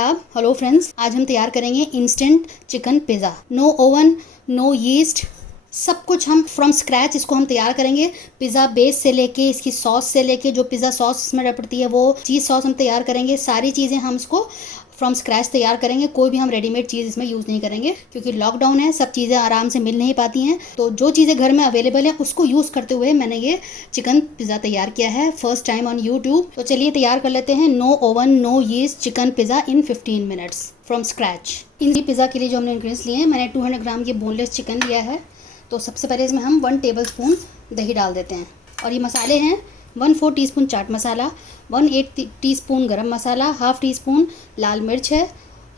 आदाब। Hello friends, आज हम तैयार करेंगे instant chicken pizza. No oven, no yeast, सब कुछ हम फ्रॉम स्क्रैच इसको हम तैयार करेंगे। पिज़्ज़ा बेस से लेके इसकी सॉस से लेके जो पिज़्ज़ा सॉस इसमें पड़ती है वो चीज़ सॉस हम तैयार करेंगे। सारी चीज़ें हम इसको फ्रॉम स्क्रैच तैयार करेंगे। कोई भी हम रेडीमेड चीज़ इसमें यूज़ नहीं करेंगे क्योंकि लॉकडाउन है, सब चीज़ें आराम से मिल नहीं पाती हैं। तो जो चीज़ें घर में अवेलेबल है उसको यूज़ करते हुए मैंने ये चिकन पिज़्ज़ा तैयार किया है फर्स्ट टाइम ऑन यूट्यूब। तो चलिए तैयार कर लेते हैं। No oven, no yeast chicken pizza in 15 minutes from scratch. इन पिज़्ज़ा के लिए जो हमने इंग्रेडिएंट्स लिए हैं, मैंने 200 ग्राम ये बोनलेस चिकन लिया है। तो सबसे पहले इसमें हम 1 टेबलस्पून दही डाल देते हैं। और ये मसाले हैं 1/4 टीस्पून चाट मसाला, 1/8 टीस्पून गरम मसाला, ½ टीस्पून लाल मिर्च है।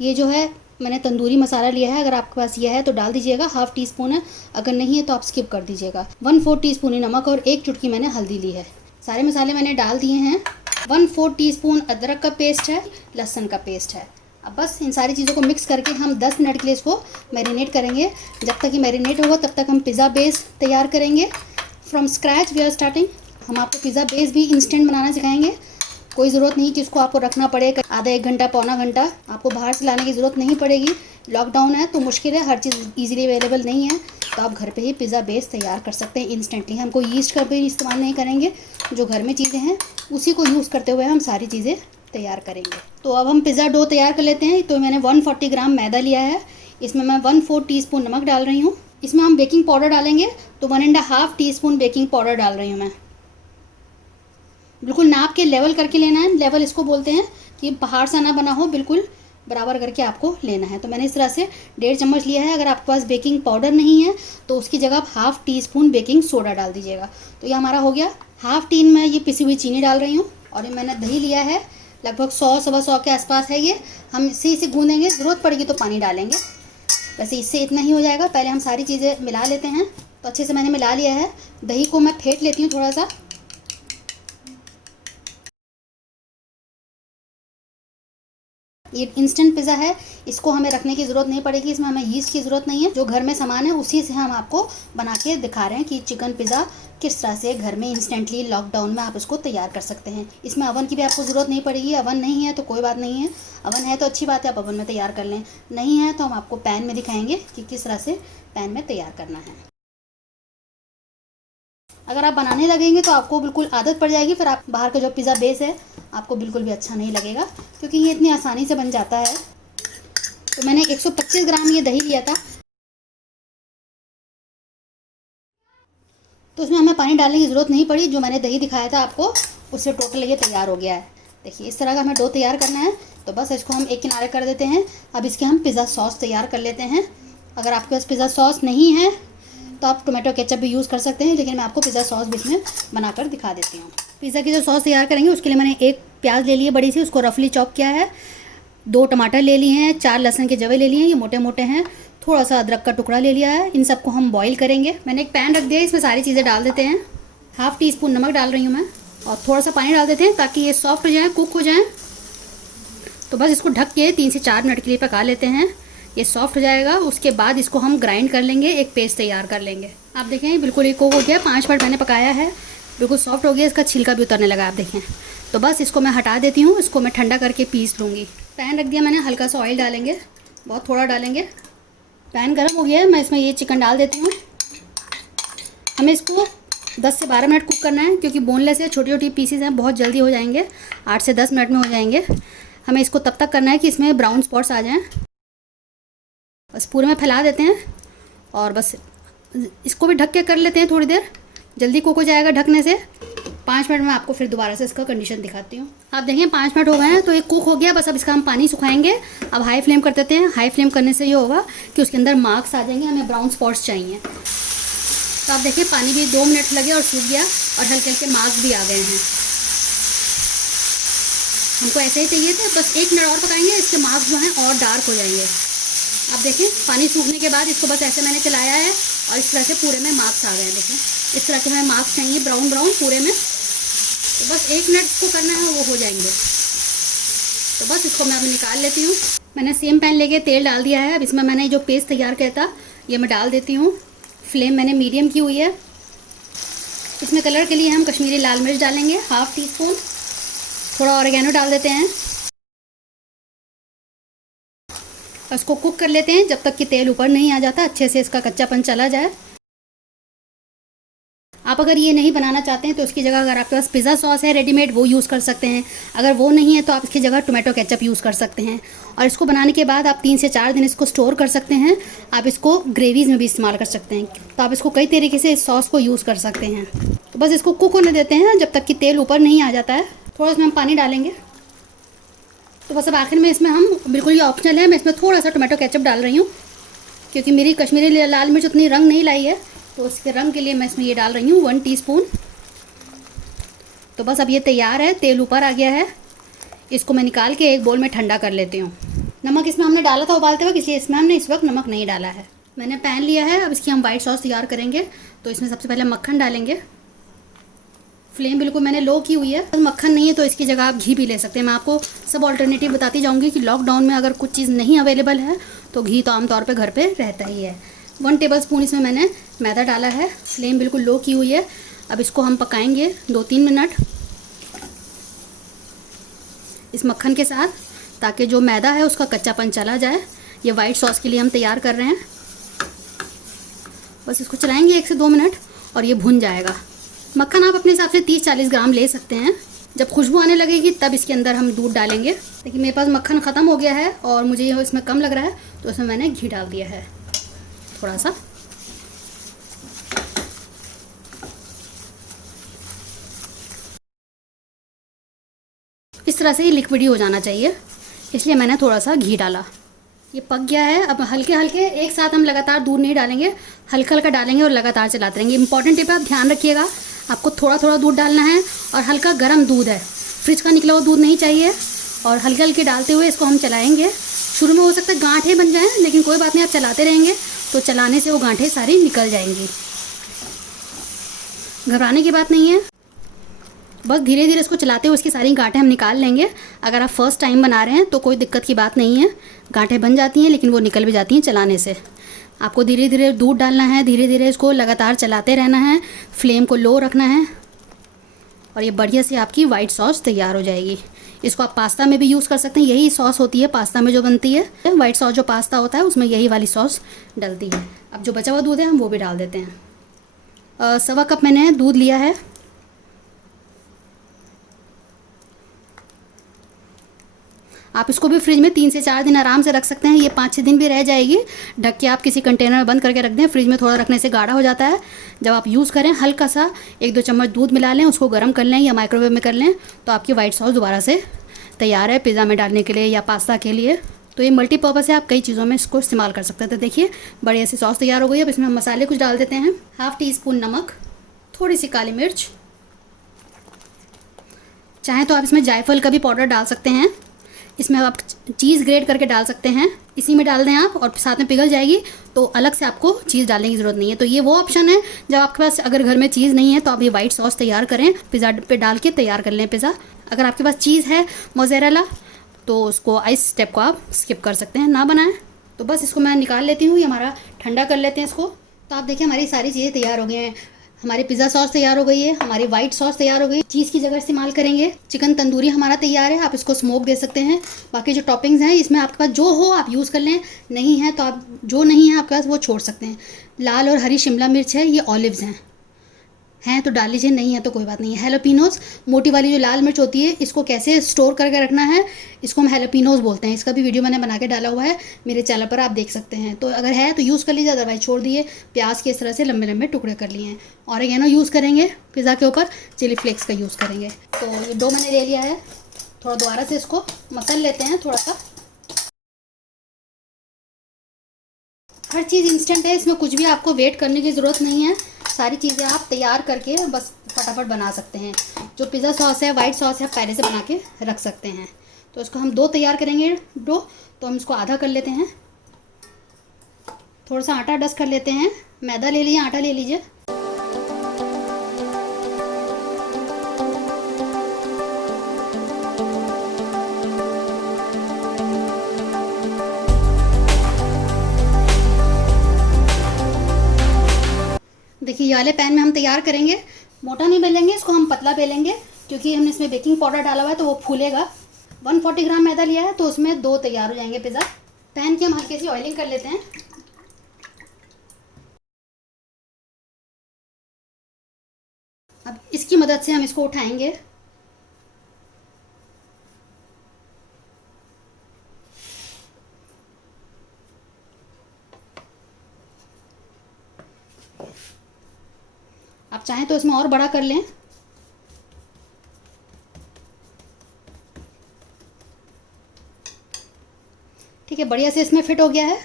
ये जो है मैंने तंदूरी मसाला लिया है, अगर आपके पास यह है तो डाल दीजिएगा, ½ टीस्पून है, अगर नहीं है तो आप स्किप कर दीजिएगा। 1/4 टीस्पून नमक और 1 चुटकी मैंने हल्दी ली है। सारे मसाले मैंने डाल दिए हैं। 1/4 टीस्पून अदरक का पेस्ट है, लहसुन का पेस्ट है। अब बस इन सारी चीज़ों को मिक्स करके हम 10 मिनट के लिए इसको मैरिनेट करेंगे। जब तक ये मैरिनेट होगा तब तक हम पिज़्ज़ा बेस तैयार करेंगे from scratch. We are starting. हम आपको पिज़्ज़ा बेस भी इंस्टेंट बनाना सिखाएंगे। कोई ज़रूरत नहीं कि उसको आपको रखना पड़े आधा 1 घंटा पौना घंटा, आपको बाहर से लाने की ज़रूरत नहीं पड़ेगी। लॉकडाउन है तो मुश्किल है, हर चीज़ ईजिली अवेलेबल नहीं है, तो आप घर पे ही पिज़्ज़ा बेस तैयार कर सकते हैं इंस्टेंटली। हम कोई यीस्ट का भी इस्तेमाल नहीं करेंगे, जो घर में चीज़ें हैं उसी को यूज़ करते हुए हम सारी चीज़ें तैयार करेंगे। तो अब हम पिज़्ज़ा डो तैयार कर लेते हैं। तो मैंने 140 ग्राम मैदा लिया है, इसमें मैं 1/4 टीस्पून नमक डाल रही हूँ। इसमें हम बेकिंग पाउडर डालेंगे, तो 1½ टीस्पून बेकिंग पाउडर डाल रही हूँ मैं। बिल्कुल नाप के लेवल करके लेना है। लेवल इसको बोलते हैं कि पहाड़ सा ना बना हो, बिल्कुल बराबर करके आपको लेना है। तो मैंने इस तरह से 1.5 चम्मच लिया है। अगर आपके पास बेकिंग पाउडर नहीं है तो उसकी जगह आप ½ टीस्पून बेकिंग सोडा डाल दीजिएगा। तो ये हमारा हो गया। ½ टी मैं ये पिसी हुई चीनी डाल रही हूँ। और ये मैंने दही लिया है, लगभग 100-125 के आसपास है ये। हम इसे गूँधेंगे, ज़रूरत पड़ेगी तो पानी डालेंगे। वैसे इससे इतना ही हो जाएगा। पहले हम सारी चीज़ें मिला लेते हैं। तो अच्छे से मैंने मिला लिया है। दही को मैं फेंट लेती हूँ थोड़ा सा। ये इंस्टेंट पिज़्ज़ा है, इसको हमें रखने की ज़रूरत नहीं पड़ेगी, इसमें हमें यीस्ट की ज़रूरत नहीं है। जो घर में सामान है उसी से हम आपको बना के दिखा रहे हैं कि चिकन पिज़्ज़ा किस तरह से घर में इंस्टेंटली लॉकडाउन में आप उसको तैयार कर सकते हैं। इसमें अवन की भी आपको ज़रूरत नहीं पड़ेगी। अवन नहीं है तो कोई बात नहीं है, अवन है तो अच्छी बात है, आप अवन में तैयार कर लें। नहीं है तो हम आपको पैन में दिखाएँगे कि किस तरह से पैन में तैयार करना है। अगर आप बनाने लगेंगे तो आपको बिल्कुल आदत पड़ जाएगी, फिर आप बाहर का जो पिज़्ज़ा बेस है आपको बिल्कुल भी अच्छा नहीं लगेगा, क्योंकि ये इतनी आसानी से बन जाता है। तो मैंने 125 ग्राम ये दही लिया था, तो उसमें हमें पानी डालने की ज़रूरत नहीं पड़ी। जो मैंने दही दिखाया था आपको उससे टोटल ये तैयार हो गया है। देखिए इस तरह का हमें डो तैयार करना है। तो बस इसको हम एक किनारे कर देते हैं। अब इसके हम पिज़्ज़ा सॉस तैयार कर लेते हैं। अगर आपके पास पिज़्ज़ा सॉस नहीं है तो आप टोमेटो केचप भी यूज़ कर सकते हैं, लेकिन मैं आपको पिज़्ज़ा सॉस भी इसमें बनाकर दिखा देती हूँ। पिज़्ज़ा की जो सॉस तैयार करेंगे उसके लिए मैंने 1 प्याज ले ली है बड़ी सी, उसको रफली चॉप किया है। 2 टमाटर ले लिए हैं, 4 लहसुन के जवे ले लिए हैं, ये मोटे मोटे हैं। थोड़ा सा अदरक का टुकड़ा ले लिया है। इन सबको हम बॉईल करेंगे। मैंने एक पैन रख दिया है, इसमें सारी चीज़ें डाल देते हैं। ½ टीस्पून नमक डाल रही हूँ मैं, और थोड़ा सा पानी डाल देते हैं ताकि ये सॉफ्ट हो जाए, कुक हो जाए। तो बस इसको ढक के 3 से 4 मिनट के लिए पका लेते हैं। ये सॉफ्ट हो जाएगा, उसके बाद इसको हम ग्राइंड कर लेंगे, एक पेस्ट तैयार कर लेंगे। आप देखें बिल्कुल ये कुक हो गया, 5 मिनट मैंने पकाया है, बिल्कुल सॉफ्ट हो गया, इसका छिलका भी उतरने लगा आप देखें। तो बस इसको मैं हटा देती हूँ, इसको मैं ठंडा करके पीस लूँगी। पैन रख दिया मैंने, हल्का सा ऑयल डालेंगे, बहुत थोड़ा डालेंगे। पैन गर्म हो गया है, मैं इसमें ये चिकन डाल देती हूँ। हमें इसको 10 से 12 मिनट कुक करना है, क्योंकि बोनलेस है, छोटी छोटी पीसीज हैं, बहुत जल्दी हो जाएंगे, 8 से 10 मिनट में हो जाएंगे। हमें इसको तब तक करना है कि इसमें ब्राउन स्पॉट्स आ जाएँ। बस पूरे में फैला देते हैं और बस इसको भी ढक के कर लेते हैं थोड़ी देर, जल्दी कुक हो जाएगा ढकने से। 5 मिनट में आपको फिर दोबारा से इसका कंडीशन दिखाती हूँ। आप देखिए 5 मिनट हो गए हैं, तो ये कुक हो गया। बस अब इसका हम पानी सुखाएंगे। अब हाई फ्लेम कर देते हैं। हाई फ्लेम करने से ये होगा कि उसके अंदर मार्क्स आ जाएंगे, हमें ब्राउन स्पॉट्स चाहिए। तो आप देखिए पानी भी 2 मिनट लगे और सूख गया, और हल्के हल्के मार्क्स भी आ गए हैं। हमको ऐसे ही चाहिए थे, बस 1 मिनट और पकाएंगे, इसके मार्क्स जो हैं और डार्क हो जाएंगे। अब देखें पानी सूखने के बाद इसको बस ऐसे मैंने चलाया है और इस तरह से पूरे में मार्क्स आ गए हैं। देखें इस तरह के हमें मार्क्स चाहिए, ब्राउन ब्राउन पूरे में। तो बस 1 मिनट इसको करना है, वो हो जाएंगे। तो बस इसको मैं अब निकाल लेती हूँ। मैंने सेम पैन लेके तेल डाल दिया है। अब इसमें मैंने जो पेस्ट तैयार किया था ये मैं डाल देती हूँ। फ्लेम मैंने मीडियम की हुई है। इसमें कलर के लिए हम कश्मीरी लाल मिर्च डालेंगे ½ टीस्पून। थोड़ा ऑरिगेनो डाल देते हैं। और इसको कुक कर लेते हैं जब तक कि तेल ऊपर नहीं आ जाता, अच्छे से इसका कच्चापन चला जाए। आप अगर ये नहीं बनाना चाहते हैं तो इसकी जगह अगर आपके पास पिज़्ज़ा सॉस है रेडीमेड, वो यूज़ कर सकते हैं। अगर वो नहीं है तो आप इसकी जगह टोमेटो केचप यूज़ कर सकते हैं। और इसको बनाने के बाद आप 3 से 4 दिन इसको स्टोर कर सकते हैं। आप इसको ग्रेवीज़ में भी इस्तेमाल कर सकते हैं। तो आप इसको कई तरीके से इस सॉस को यूज़ कर सकते हैं। तो बस इसको कुक होने देते हैं जब तक कि तेल ऊपर नहीं आ जाता है। थोड़ा इसमें हम पानी डालेंगे। तो बस अब आखिर में इसमें हम, बिल्कुल ये ऑप्शनल है, मैं इसमें थोड़ा सा टोमेटो केचप डाल रही हूँ क्योंकि मेरी कश्मीरी लाल मिर्च उतनी रंग नहीं लाई है, तो उसके रंग के लिए मैं इसमें ये डाल रही हूँ 1 टीस्पून। तो बस अब ये तैयार है, तेल ऊपर आ गया है। इसको मैं निकाल के एक बोल में ठंडा कर लेती हूँ। नमक इसमें हमने डाला था उबालते वक्त, इसलिए इसमें हमने इस वक्त नमक नहीं डाला है। मैंने पैन लिया है, अब इसकी हम वाइट सॉस तैयार करेंगे। तो इसमें सबसे पहले मक्खन डालेंगे। फ्लेम बिल्कुल मैंने लो की हुई है। मक्खन नहीं है तो इसकी जगह आप घी भी ले सकते हैं। मैं आपको सब ऑल्टरनेटिव बताती जाऊँगी कि लॉकडाउन में अगर कुछ चीज़ नहीं अवेलेबल है तो घी तो आमतौर पर घर पर रहता ही है। 1 टेबल स्पून इसमें मैंने मैदा डाला है। फ्लेम बिल्कुल लो की हुई है। अब इसको हम पकाएंगे 2-3 मिनट इस मक्खन के साथ, ताकि जो मैदा है उसका कच्चापन चला जाए। ये वाइट सॉस के लिए हम तैयार कर रहे हैं। बस इसको चलाएंगे 1 से 2 मिनट और ये भुन जाएगा। मक्खन आप अपने हिसाब से 30-40 ग्राम ले सकते हैं। जब खुशबू आने लगेगी तब इसके अंदर हम दूध डालेंगे। लेकिन मेरे पास मक्खन ख़त्म हो गया है और मुझे ये इसमें कम लग रहा है, तो इसमें मैंने घी डाल दिया है थोड़ा सा। इस तरह से ये लिक्विडी हो जाना चाहिए, इसलिए मैंने थोड़ा सा घी डाला। ये पक गया है। अब हल्के हल्के एक साथ हम लगातार दूध नहीं डालेंगे, हल्का हल्का डालेंगे और लगातार चलाते रहेंगे। इंपॉर्टेंट टिप है, आप ध्यान रखिएगा, आपको थोड़ा थोड़ा दूध डालना है और हल्का गर्म दूध है, फ्रिज का निकला हुआ दूध नहीं चाहिए। और हल्के हल्के डालते हुए इसको हम चलाएँगे। शुरू में हो सकता है गांठें बन जाएँ, लेकिन कोई बात नहीं, आप चलाते रहेंगे तो चलाने से वो गांठें सारी निकल जाएंगी। घबराने की बात नहीं है, बस धीरे धीरे इसको चलाते हुए इसकी सारी गांठें हम निकाल लेंगे। अगर आप फर्स्ट टाइम बना रहे हैं तो कोई दिक्कत की बात नहीं है, गांठें बन जाती हैं लेकिन वो निकल भी जाती हैं चलाने से। आपको धीरे धीरे दूध डालना है, धीरे धीरे इसको लगातार चलाते रहना है, फ्लेम को लो रखना है और ये बढ़िया से आपकी वाइट सॉस तैयार हो जाएगी। इसको आप पास्ता में भी यूज़ कर सकते हैं, यही सॉस होती है पास्ता में जो बनती है। वाइट सॉस जो पास्ता होता है उसमें यही वाली सॉस डलती है। अब जो बचा हुआ दूध है हम वो भी डाल देते हैं। 1.25 कप मैंने दूध लिया है। आप इसको भी फ्रिज में 3 से 4 दिन आराम से रख सकते हैं, ये 5-6 दिन भी रह जाएगी। ढक के आप किसी कंटेनर में बंद करके रख दें, फ्रिज में थोड़ा रखने से गाढ़ा हो जाता है। जब आप यूज़ करें हल्का सा 1-2 चम्मच दूध मिला लें, उसको गर्म कर लें या माइक्रोवेव में कर लें, तो आपकी वाइट सॉस दोबारा से तैयार है पिज़्ज़ा में डालने के लिए या पास्ता के लिए। तो ये मल्टीपर्पज़ है, आप कई चीज़ों में इसको इस्तेमाल कर सकते हैं। तो देखिए बढ़िया सी सॉस तैयार हो गई। अब इसमें हम मसाले कुछ डाल देते हैं। 1/2 टीस्पून नमक, थोड़ी सी काली मिर्च, चाहें तो आप इसमें जायफल का भी पाउडर डाल सकते हैं। इसमें आप चीज़ ग्रेट करके डाल सकते हैं, इसी में डाल दें आप और साथ में पिघल जाएगी, तो अलग से आपको चीज़ डालने की ज़रूरत नहीं है। तो ये वो ऑप्शन है जब आपके पास अगर घर में चीज़ नहीं है तो आप ये वाइट सॉस तैयार करें, पिज़्ज़ा पे डाल के तैयार कर लें पिज़्ज़ा। अगर आपके पास चीज़ है मोज़रेला तो उसको इस स्टेप को आप स्किप कर सकते हैं, ना बनाएं। तो बस इसको मैं निकाल लेती हूँ, ये हमारा ठंडा कर लेते हैं इसको। तो आप देखिए हमारी सारी चीज़ें तैयार हो गई हैं। हमारी पिज़्ज़ा सॉस तैयार हो गई है, हमारी वाइट सॉस तैयार हो गई। चीज़ की जगह इस्तेमाल करेंगे। चिकन तंदूरी हमारा तैयार है, आप इसको स्मोक दे सकते हैं। बाकी जो टॉपिंग्स हैं इसमें आपके पास जो हो आप यूज़ कर लें, नहीं है तो आप जो नहीं है आपके पास वो छोड़ सकते हैं। लाल और हरी शिमला मिर्च है, ये ऑलिव्स हैं तो डाल लीजिए, नहीं है तो कोई बात नहीं है। हेलोपिनोज, मोटी वाली जो लाल मिर्च होती है, इसको कैसे स्टोर करके रखना है इसको हम हेलोपिनोज बोलते हैं। इसका भी वीडियो मैंने बना के डाला हुआ है मेरे चैनल पर, आप देख सकते हैं। तो अगर है तो यूज़ कर लीजिए, अदरवाइज छोड़ दिए। प्याज के इस तरह से लंबे लंबे टुकड़े कर लिए हैं। ऑरिगेनो यूज़ करेंगे पिज़्ज़ा के ऊपर, चिली फ्लेक्स का यूज़ करेंगे। तो ये डो मैंने ले लिया है, थोड़ा दोबारा से इसको मसल लेते हैं थोड़ा सा। हर चीज़ इंस्टेंट है, इसमें कुछ भी आपको वेट करने की ज़रूरत नहीं है। सारी चीज़ें आप तैयार करके बस फटाफट बना सकते हैं। जो पिज़्ज़ा सॉस है, वाइट सॉस है, आप पहले से बना के रख सकते हैं। तो इसको हम 2 तैयार करेंगे डो, तो हम इसको आधा कर लेते हैं। थोड़ा सा आटा डस्ट कर लेते हैं, मैदा ले लीजिए, आटा ले लीजिए। देखिए ये वाले पैन में हम तैयार करेंगे, मोटा नहीं बेलेंगे इसको, हम पतला बेलेंगे क्योंकि हमने इसमें बेकिंग पाउडर डाला हुआ है तो वो फूलेगा। 140 ग्राम मैदा लिया है तो उसमें 2 तैयार हो जाएंगे पिज़्ज़ा। पैन की हम हल्की सी ऑयलिंग कर लेते हैं। अब इसकी मदद से हम इसको उठाएंगे। आप चाहें तो इसमें और बड़ा कर लें। ठीक है, बढ़िया से इसमें फिट हो गया है।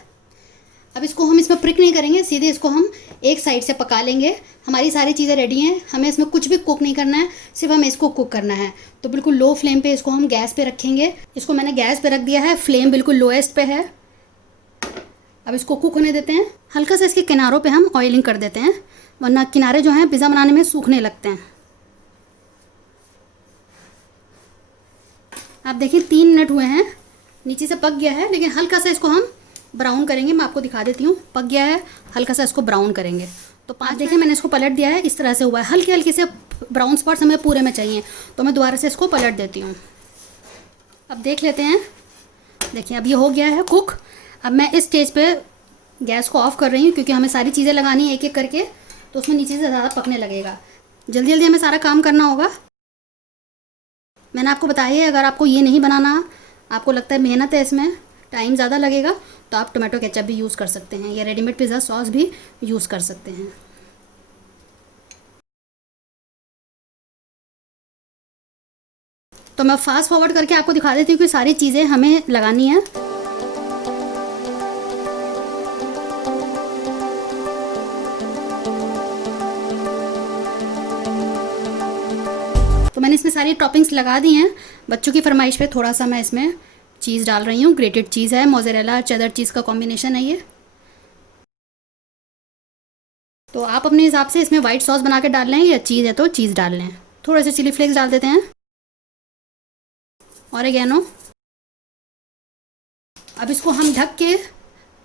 अब इसको हम इसमें प्रिक नहीं करेंगे, सीधे इसको हम एक साइड से पका लेंगे। हमारी सारी चीज़ें रेडी हैं, हमें इसमें कुछ भी कुक नहीं करना है, सिर्फ हमें इसको कुक करना है। तो बिल्कुल लो फ्लेम पे इसको हम गैस पे रखेंगे। इसको मैंने गैस पे रख दिया है, फ्लेम बिल्कुल लोएस्ट पे है। अब इसको कुक होने देते हैं। हल्का सा इसके किनारों पे हम ऑयलिंग कर देते हैं, वरना किनारे जो हैं पिज़्ज़ा बनाने में सूखने लगते हैं। आप देखिए 3 मिनट हुए हैं, नीचे से पक गया है, लेकिन हल्का सा इसको हम ब्राउन करेंगे। मैं आपको दिखा देती हूँ, पक गया है, हल्का सा इसको ब्राउन करेंगे। तो 5 देखिए मैंने इसको पलट दिया है, इस तरह से हुआ है। हल्के हल्के से ब्राउन स्पॉट्स हमें पूरे में चाहिए, तो मैं दोबारा से इसको पलट देती हूँ। अब देख लेते हैं। देखिए अब ये हो गया है कुक। अब मैं इस स्टेज पे गैस को ऑफ़ कर रही हूँ, क्योंकि हमें सारी चीज़ें लगानी है एक एक करके, तो उसमें नीचे से ज़्यादा पकने लगेगा। जल्दी जल्दी हमें सारा काम करना होगा। मैंने आपको बताया है, अगर आपको ये नहीं बनाना, आपको लगता है मेहनत है इसमें, टाइम ज़्यादा लगेगा, तो आप टोमेटो केचप भी यूज़ कर सकते हैं या रेडीमेड पिज़्ज़ा सॉस भी यूज़ कर सकते हैं। तो मैं फास्ट फॉरवर्ड करके आपको दिखा देती हूँ कि सारी चीज़ें हमें लगानी है। तो मैंने इसमें सारी टॉपिंग्स लगा दी हैं। बच्चों की फरमाइश पे थोड़ा सा मैं इसमें चीज़ डाल रही हूँ। ग्रेटेड चीज़ है, मोज़रेला चेदर चीज़ का कॉम्बिनेशन है ये। तो आप अपने हिसाब से इसमें वाइट सॉस बना के डाल लें, या चीज़ है तो चीज़ डाल लें। थोड़े से चिली फ्लेक्स डाल देते हैं, ऑरिगेनो। अब इसको हम ढक के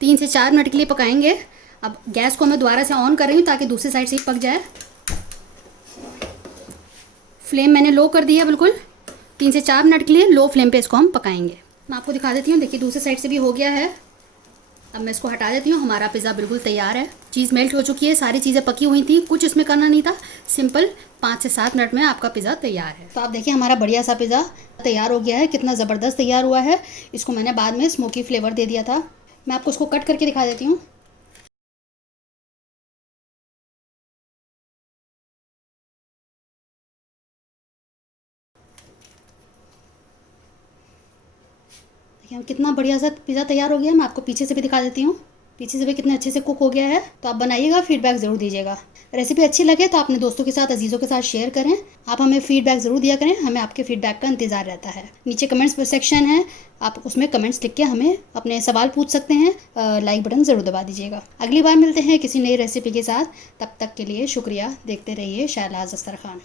3 से 4 मिनट के लिए पकाएंगे। अब गैस को मैं दोबारा से ऑन कर रही हूँ ताकि दूसरी साइड से ही पक जाए। फ्लेम मैंने लो कर दी है बिल्कुल। 3 से 4 मिनट के लिए लो फ्लेम पे इसको हम पकाएंगे। मैं आपको दिखा देती हूँ। देखिए दूसरी साइड से भी हो गया है। अब मैं इसको हटा देती हूँ। हमारा पिज़्ज़ा बिल्कुल तैयार है। चीज़ मेल्ट हो चुकी है, सारी चीज़ें पकी हुई थी, कुछ इसमें करना नहीं था। सिंपल 5 से 7 मिनट में आपका पिज़्ज़ा तैयार है। तो आप देखिए हमारा बढ़िया सा पिज़्ज़ा तैयार हो गया है। कितना ज़बरदस्त तैयार हुआ है। इसको मैंने बाद में स्मोकी फ्लेवर दे दिया था। मैं आपको इसको कट करके दिखा देती हूँ। देखिए हम कितना बढ़िया सा पिज़्ज़ा तैयार हो गया है। मैं आपको पीछे से भी दिखा देती हूँ, पीछे से भी कितने अच्छे से कुक हो गया है। तो आप बनाइएगा, फीडबैक ज़रूर दीजिएगा। रेसिपी अच्छी लगे तो अपने दोस्तों के साथ, अजीज़ों के साथ शेयर करें। आप हमें फीडबैक ज़रूर दिया करें, हमें आपके फीडबैक का इंतज़ार रहता है। नीचे कमेंट्स सेक्शन है, आप उसमें कमेंट्स लिख के हमें अपने सवाल पूछ सकते हैं। लाइक बटन ज़रूर दबा दीजिएगा। अगली बार मिलते हैं किसी नई रेसिपी के साथ। तब तक के लिए शुक्रिया। देखते रहिए शहनाज अख्तर खान।